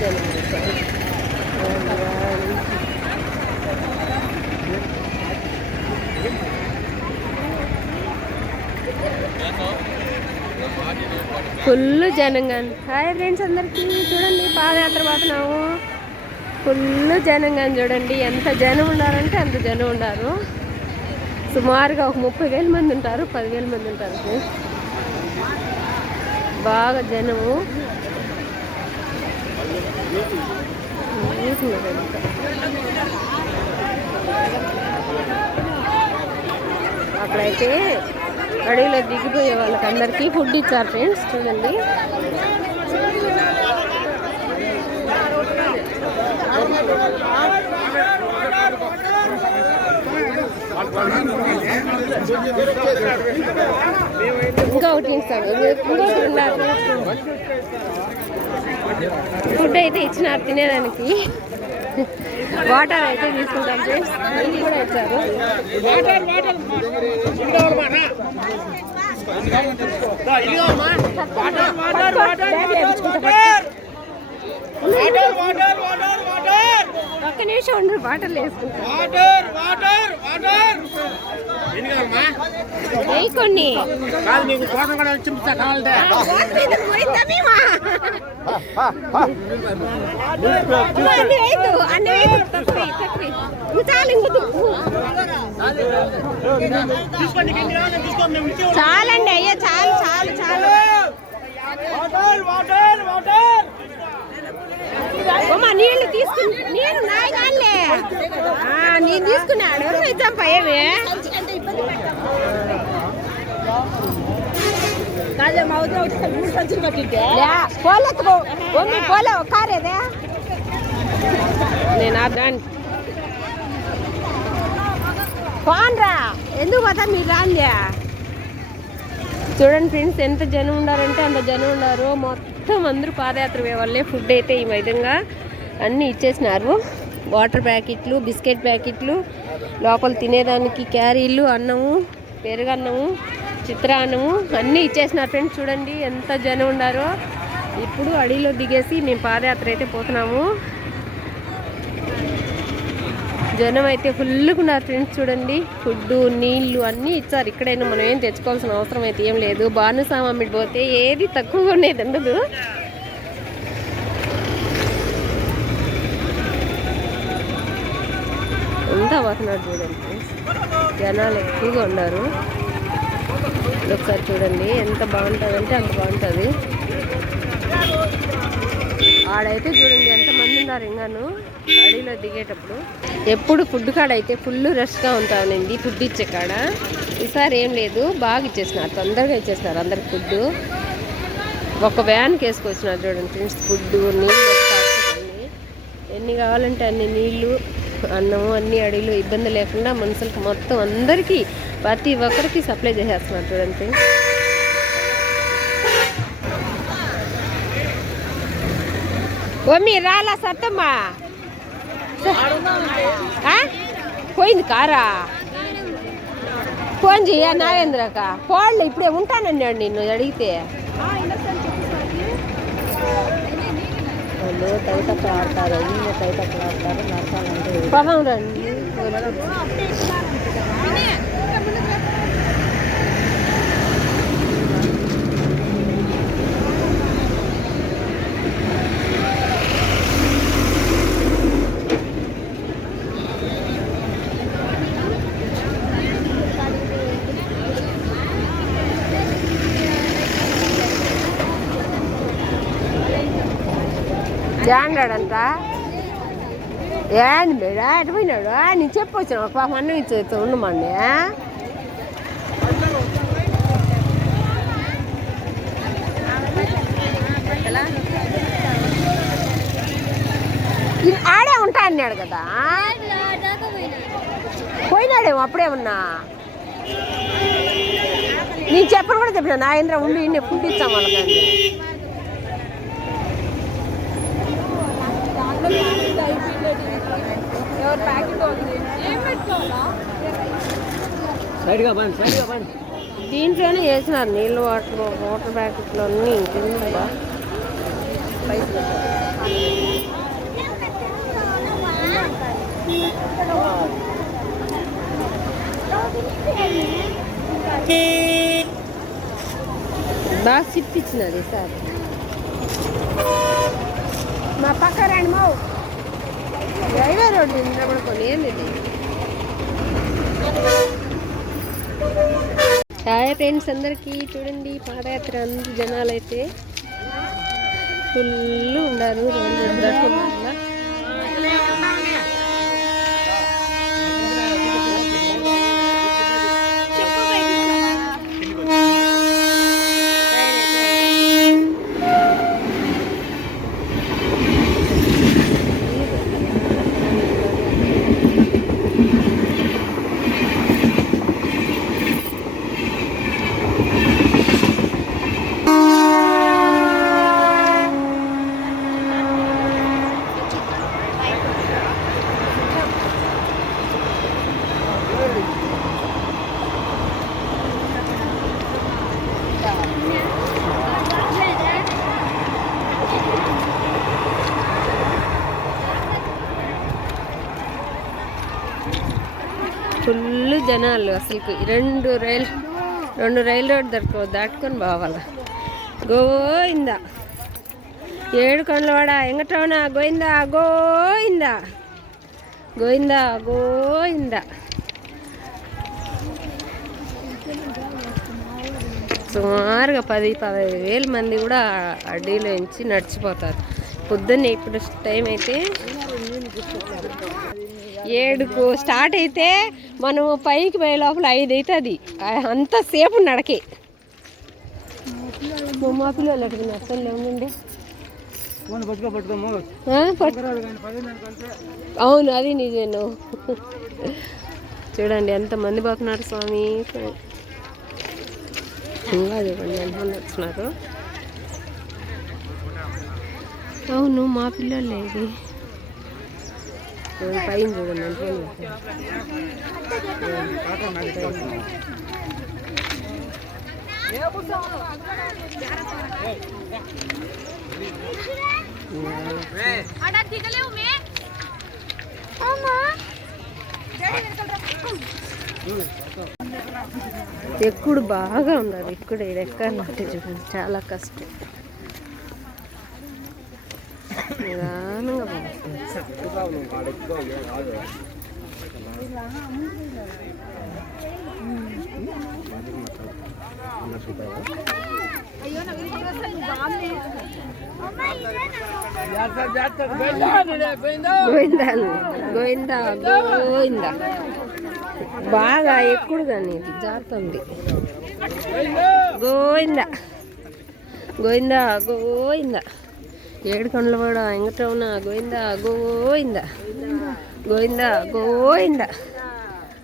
జనం వచ్చారు. Full జనంగా. Hi friends అందరికీ, చూడండి పాదయాత్ర పోతున్నాము. ఫుల్ జనంగా చూడండి, ఎంత జనం ఉన్నారంటే అంత జనం ఉన్నారు. సుమారుగా ఒక 30,000 మంది ఉంటారు, 10,000 మంది ఉంటారు. బాగా జనము. అక్కడైతే అడవిలో దిగిపోయే వాళ్ళకి అందరికీ ఫుడ్ ఇచ్చారు ఫ్రెండ్స్. చూడండి ఇంకొకటి ఇస్తాను, ఇంకొకటి ఉన్నారు. ఫుడ్ అయితే ఇచ్చినారు తినేదానికి. వాటర్ అయితే తీసుకుంటాం ఫ్రెండ్స్, ఇది కూడా ఇచ్చారు. ఒక్క నిమిషం ఉండరు, బాటలు వేసుకుంటారు. కొన్ని చాలండి అయ్యా, చాలు చాలు చాలు. నీళ్ళు తీసుకుని నేను నాయగాలే నేను తీసుకున్నాడు నిజం పయ్యవే. పోలే కారేదే నేను అర్థం పోన్రా, ఎందుకు పోతా మీరు రాండి. చూడండి ఫ్రెండ్స్, ఎంత జనం ఉండారంటే అంత జనం ఉన్నారు. మొత్తం అందరూ పాదయాత్ర వాళ్ళే. ఫుడ్ అయితే ఈ విధంగా అన్నీ ఇచ్చేసినారు. వాటర్ ప్యాకెట్లు, బిస్కెట్ ప్యాకెట్లు, లోపల తినేదానికి క్యారీలు, అన్నము, పెరుగన్నము, చిత్రాన్నము అన్నీ ఇచ్చేసినారు ఫ్రెండ్స్. చూడండి ఎంత జనం ఉన్నారో. ఇప్పుడు అడవిలో దిగేసి మేము పాదయాత్ర అయితే పోతున్నాము. జనం అయితే ఫుల్గా ఉన్నారు ఫ్రెండ్స్. చూడండి ఫుడ్, నీళ్లు అన్నీ ఇచ్చారు. ఇక్కడైనా మనం ఏం తెచ్చుకోవాల్సిన అవసరం అయితే ఏం లేదు. బానుసామమ్మిడి పోతే ఏది తక్కువగా ఉండేది ఉండదు. అంతా పోతున్నారు చూడండి ఫ్రెండ్స్, జనాలు ఎక్కువగా ఉన్నారు. ఒకసారి చూడండి ఎంత బాగుంటుందంటే అంత బాగుంటుంది. ఆడైతే చూడండి ఎంతమంది ఉన్నారు. ఇంకాను అడవిలో దిగేటప్పుడు ఎప్పుడు ఫుడ్ కాడ అయితే ఫుల్ రష్గా ఉంటానండి. ఫుడ్ ఇచ్చే కాడ ఈసారి ఏం లేదు, బాగా ఇచ్చేసినారు, తొందరగా ఇచ్చేసినారు అందరికి ఫుడ్. ఒక వ్యాన్కి వేసుకొచ్చినారు చూడండి ఫ్రెండ్స్. ఫుడ్, నీళ్ళు ఎన్ని కావాలంటే అన్ని నీళ్ళు, అన్నము అన్ని అడవిలో ఇబ్బంది లేకుండా మనుషులకు మొత్తం అందరికీ ప్రతి ఒక్కరికి సప్లై చేసేస్తున్నారు చూడండి ఫ్రెండ్స్. ఓ మీరు రాలా సత్తమ్మా? పోయింది కారా? ఫోన్ చెయ్య నాగేంద్రక. పోళ్ళు ఇప్పుడే ఉంటానన్నాడు నిన్ను అడిగితే. వాళ్ళు తైతక్క ఆడతారు, ఇల్లు తైతక్కలు ఆడతారు. నరసాలంటే పదం రండి. జాండాడంట ఏంది మేడా ఎటు పోయినాడు? నేను చెప్పొచ్చిన పాప అన్నం ఇచ్చేది ఉండమండి. ఆడే ఉంటా అన్నాడు కదా, పోయినాడేమో అప్పుడే ఉన్నా. నేను చెప్పను కూడా చెప్పిన నాగేంద్ర ఉండి ఇన్ని ఫుడ్ ఇస్తాం వాళ్ళకి. దీంట్లోనే వేసినారు నీళ్ళు, వాటర్ ప్యాకెట్లు అన్నీ. ఇంకేందా బాగా సిప్పించినది సార్ మా పక్క రండి మావు రైల్వే రోడ్డు నిలబడుకోండి ఏంది హాయ్ ఫ్రెండ్స్ అందరికీ చూడండి పాదయాత్ర అందరు జనాలు అయితే ఫుల్ ఉన్నారు ఫుల్ జనాలు అసలు రెండు రైలు రోడ్ దాటుకొని పోవాలి గోయిందా ఏడు కొండలవాడ ఎంగటవన గోయిందా గోయిందా గోయిందా గోయిందా సుమారుగా 10-15 మంది కూడా అడ్డీలో నుంచి నడిచిపోతారు పొద్దున్నే ఇప్పుడు టైం అయితే 7కు స్టార్ట్ అయితే మనం పైకి పోయే లోపల 5 అవుతుంది అంతసేపు నడకే మా పిల్లలు అడిగిన అసలు ఏముండే అవును అది నిజేను చూడండి ఎంతమంది పోతున్నారు స్వామి ఇంకా చూడండి ఎంతమంది వస్తున్నారు అవును మా పిల్లలే ఇది పైన చూడండి ఎక్కుడు బాగా ఉన్నారు ఎక్కుడు ఎక్కాలంటే చూడండి చాలా కష్టం నిదానంగా గోవిందా గోవిందా గోవిందా బాగా ఎక్కుడు కానీ ఇది జారుతుంది గోవిందా గోవిందా గోవిందా ఏడు కొండల కూడా ఎంగటవున గోవిందా గోవిందా గోవిందా గోవిందా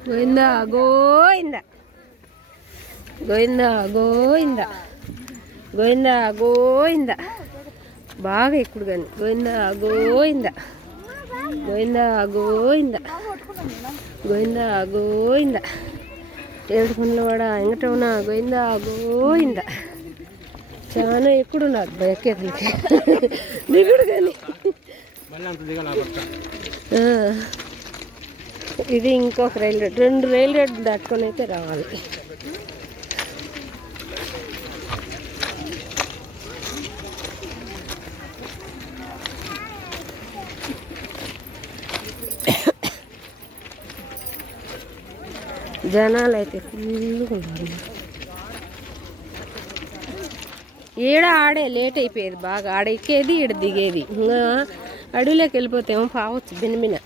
గోవిందా గోవిందా గోవిందా గోవిందా గోవిందా గోవిందా బాగా ఎక్కుడు కానీ గోవిందా గోవిందా గోవిందా గోవిందా గోవిందా గోవిందా ఏడు కొండల కూడా ఎంగటవున గోవిందా గోవిందా చాలా ఎక్కుడు నాకు ఎక్కేదానికి దిగుడు కానీ ఇది ఇంకొక రైలు రోడ్ 2 రైలు రోడ్ దాటుకొని అయితే రావాలి జనాలు అయితే ఫుల్గా ఉన్నారు ఆడే లేట్ అయిపోయేది బాగా ఆడ ఎక్కేది ఈడ దిగేది ఇంకా అడవిలోకి వెళ్ళిపోతేమో పావచ్చు బిన్నమిన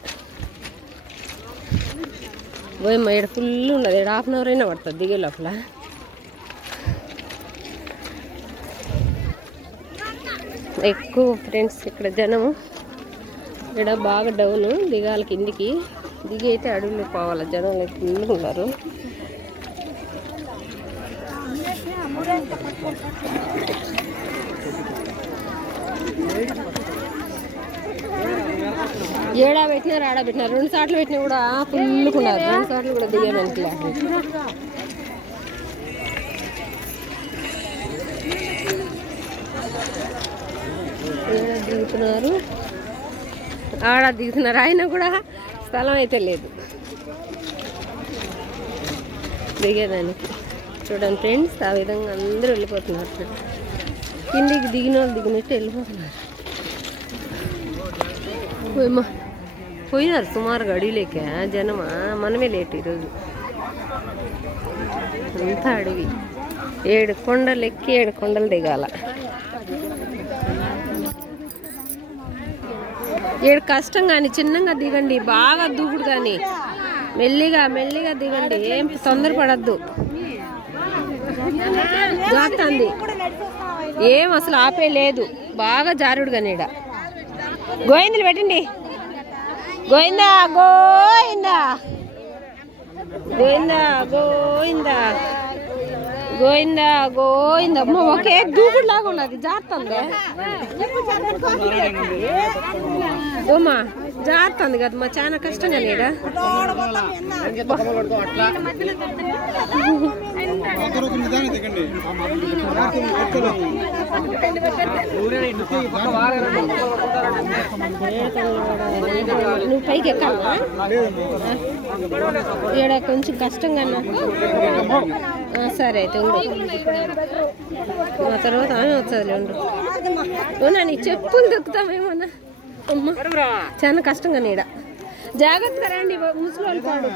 పోయమ్మ ఈడ ఫుల్ ఉన్నది ఈడ 1/2 అవర్ అయినా పడుతుంది దిగే లోపల ఎక్కువ ఫ్రెండ్స్ ఇక్కడ జనము ఇక్కడ బాగా డౌన్ దిగాలి కిందికి దిగి అయితే అడవిలో పోవాలి జనాలు అయితే ఫుల్గా ఉన్నారు ఏడా పెట్టినారు ఆడ పెట్టినారు 2 సార్లు పెట్టినా కూడా ఫుల్లుకున్నారు 2 సార్లు కూడా దిగడానికి దిగుతున్నారు ఆడ దిగుతున్నారు ఆయన కూడా స్థలం అయితే లేదు దిగేదానికి. చూడండి ఫ్రెండ్స్, ఆ విధంగా అందరూ వెళ్ళిపోతున్నారు. కిందికి దిగిన వాళ్ళు దిగినట్టు వెళ్ళిపోతున్నారు. పోయినారు సుమారుగా అడవిలేక జనమా. మనమే లేట్ ఈరోజు. అంతా అడవి. 7 కొండలు ఎక్కి 7 కొండలు దిగాల. 7 కష్టం కానీ చిన్నగా దిగండి, బాగా దూకుడు కానీ మెల్లిగా మెల్లిగా దిగండి, ఏం తొందరపడద్దు. జారుతుంది, ఏం అసలు ఆపే లేదు, బాగా జారుడు కానీ. గోయిందలు పెట్టండి. గోయిందా గోయిందా గోయిందా గోయిందా గోయిందా గోయిందా. అమ్మ ఒకే దూకుడు లాగా ఉన్నది, జారుతుంది. ఓమా జారుతుంది కదమ్మా, చాలా కష్టంగా నీడ. నువ్వు పైకి ఎక్కాలా? ఇక్కడ కొంచెం కష్టంగా. సరే అయితే ఉండు, ఆ తర్వాత ఆమె వస్తుంది. ఉండు, నీ చెప్పులు దొక్కుతామేమన్నా. అమ్మ చాలా కష్టంగా నీడ. జాగ్రత్తగా రండి, ముసలి వాళ్ళు.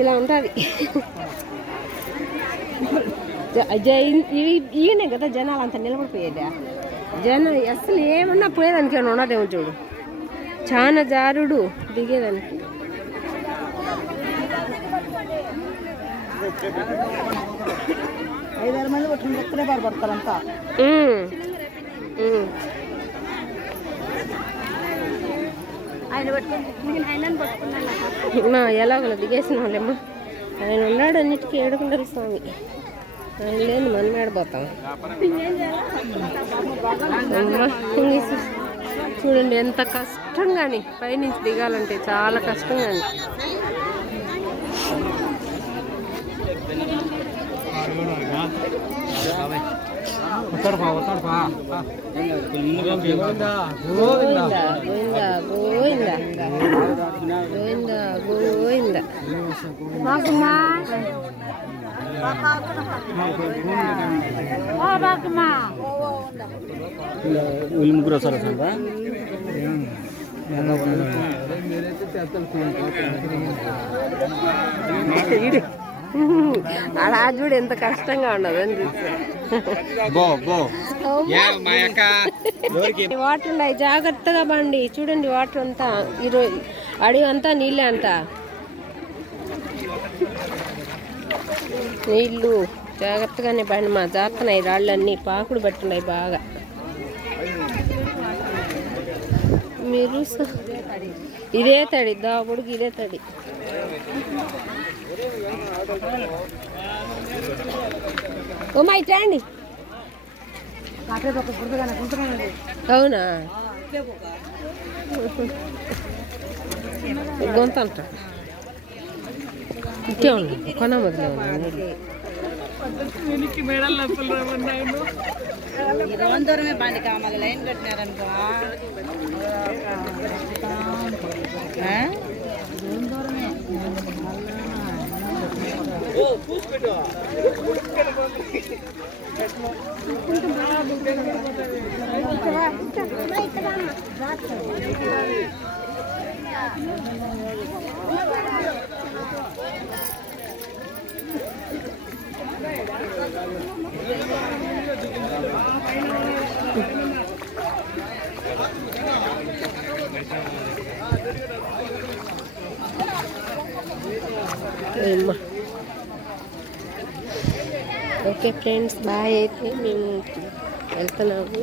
ఇలా ఉంటుంది. ఈయనే కదా జనాలు అంతా నిలబడిపోయేదా. జనం అసలు ఏమన్నా పోయేదానికి ఏమన్నా ఉన్నదేమో చూడు. చాలా జారుడు దిగేదానికి. ఎలాగో దిగేసిన వాళ్ళేమ్మా. ఆయన ఉన్నాడు అన్నిటికీ. ఏడుకుంటారు స్వామి, ఆయన లేని మనం ఏడబోతాం. చూడండి ఎంత కష్టం కానీ, పైనుంచి దిగాలంటే చాలా కష్టం కానీ. గోవిందా గోవిందా గోవిందా గోవిందా. ముగ్గురు వస్తారు సార్. ఆడ చూడు ఎంత కష్టంగా ఉండదు అని చూసి. వాటర్ ఉన్నాయి, జాగ్రత్తగా బండి. చూడండి వాటర్ అంతా, ఈరోజు అడవి అంతా నీళ్ళే అంతా. నీళ్ళు జాగ్రత్తగానే బండి. మా జారుతున్నాయి రాళ్ళన్నీ, పాకుడు పట్టున్నాయి బాగా. మీరు ఇదే తడి, దాపుడికి ఇదే తడి. ఓమా ఇట్లా అండి. అవునా, గొంత అంట ఇంకే ఉంది. కొన మొదలే దూరమే బండి కావాలి. లైన్ కట్టినారనుకో దూరమే. Okay friends, bye. అయితే మేము వెళ్తున్నాము.